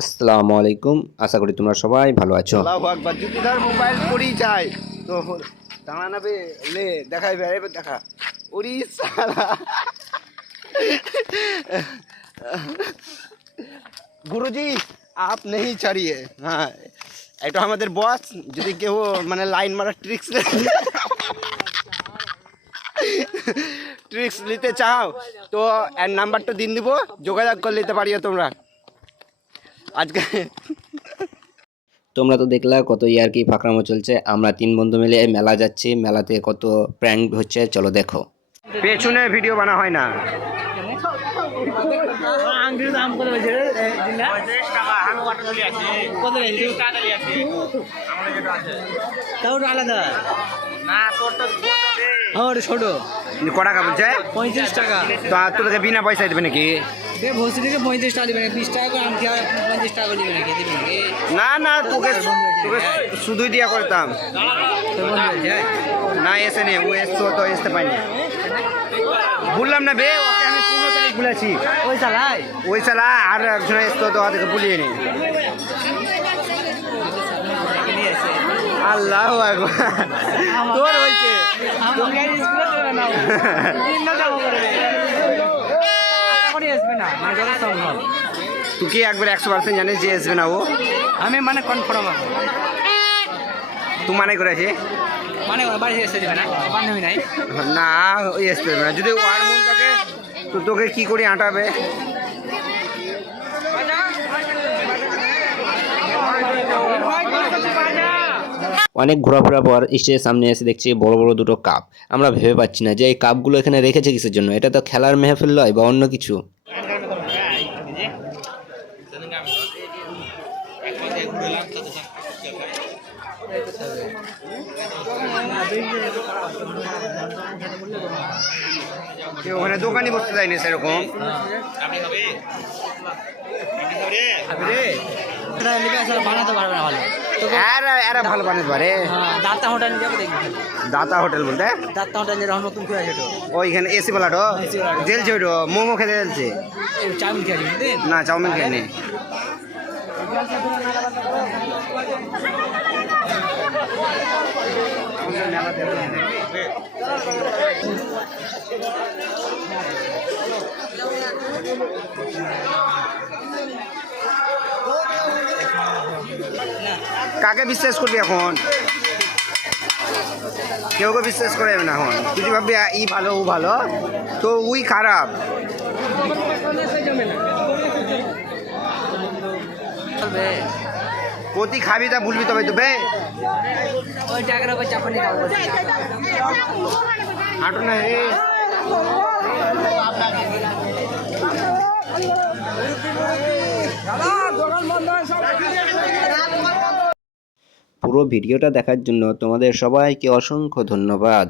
আসসালামু আলাইকুম। আশা করি তোমরা সবাই ভালো আছো। আল্লাহু আকবার। যদি ধর মোবাইল পড়ি যায় তো দাঁড়া না বে, ले দেখাই বে, এবার দেখা ওরি সালা। গুরুজি আপ नहीं ছাড়িয়ে। হ্যাঁ, এটা আমাদের বস। যদি কেউ মানে লাইন মারার ট্রিক্স নিতে চাও তো এর নাম্বারটা দিন দিব, যোগাযোগ করে নিতে পারিও তোমরা আজকে। তোমরা তো দেখলা কত ইয়ার্কি ফাকরামো চলছে। আমরা 3 বন্ধু মিলে এই মেলা যাচ্ছি, মেলাতে কত প্র্যাঙ্ক হচ্ছে, চলো দেখো। পেছনে ভিডিও বানা হয় না। ছোট কটা কা বলছে 35 টাকা তো তোকে বিনা পয়সায় দেবে নাকি? ভর্তি থেকে 35 টাকা দিবে 20 টাকা করে আমকে 35 টাকা দিবে নাকি দিবে নাকি না না, তোকে তোকে শুধুই দিয়া করতাম তো বন্ধ হয়েছে না। এসে নেই, ও এসছো তো আসতে পাইনি। বললাম না বে, ওকে আমি 15 তারিখ বলেছি। ওই চালাই ওই সালা আর একজন এসতো তো ওদেরকে বলিয়ে নি। আল্লাহ তোর হয়েছে। আমাকে স্কুলে তোরা নাও দিন না যাবো করে আশা করি আসবে না মানে যত সম্ভব। তুই কি একবার 100% জানিস যে আসবে না ও? আমি মানে কনফার্ম আছি তুই মানে করেছি মানে বাড়ি এসে দেবে না বান্ধবী নাই না, ওই আসতে হবে না। যদি ওর মন থাকে তো তোকে কি করে আঁটাবে? অনেক ঘোরাফেরার পর স্টেজের সামনে এসে দেখছি বড় বড় দুটো কাপ। আমরা ভেবে পাচ্ছি না যে এই কাপগুলো এখানে রেখেছে কিসের জন্য। এটা তো খেলার মেহফিল নয় বা অন্য কিছু। ওখানে দোকানই বসতে যায়নি সেরকম। বানাতে পারবে না ভালো এরা ভালো বানাতে পারে। দাতা হোটেল যাবো দেখবি দাতা হোটেল বলতে দাতা হোটেল যেরকম নতুন খুলে আছে ওইখানে এসি বেলাটো জেলছে, ওইটো মোমো খেতে জেলছে চাউমিন খেয়ে দিন না, চাউমিন খেয়ে নি। কাকে বিশ্বাস করবি এখন? কেউ বিশ্বাস করে না এখন। তুই যদি ভাববি ই ভালো ও ভালো, তো ওই খারাপ। প্রতি খাবি তা ভুলবি তবে তো বে। ওই টাকার উপর চাপানি খাবো হাঁটু না রে। পুরো ভিডিওটা দেখার জন্য তোমাদের সবাইকে অসংখ্য ধন্যবাদ।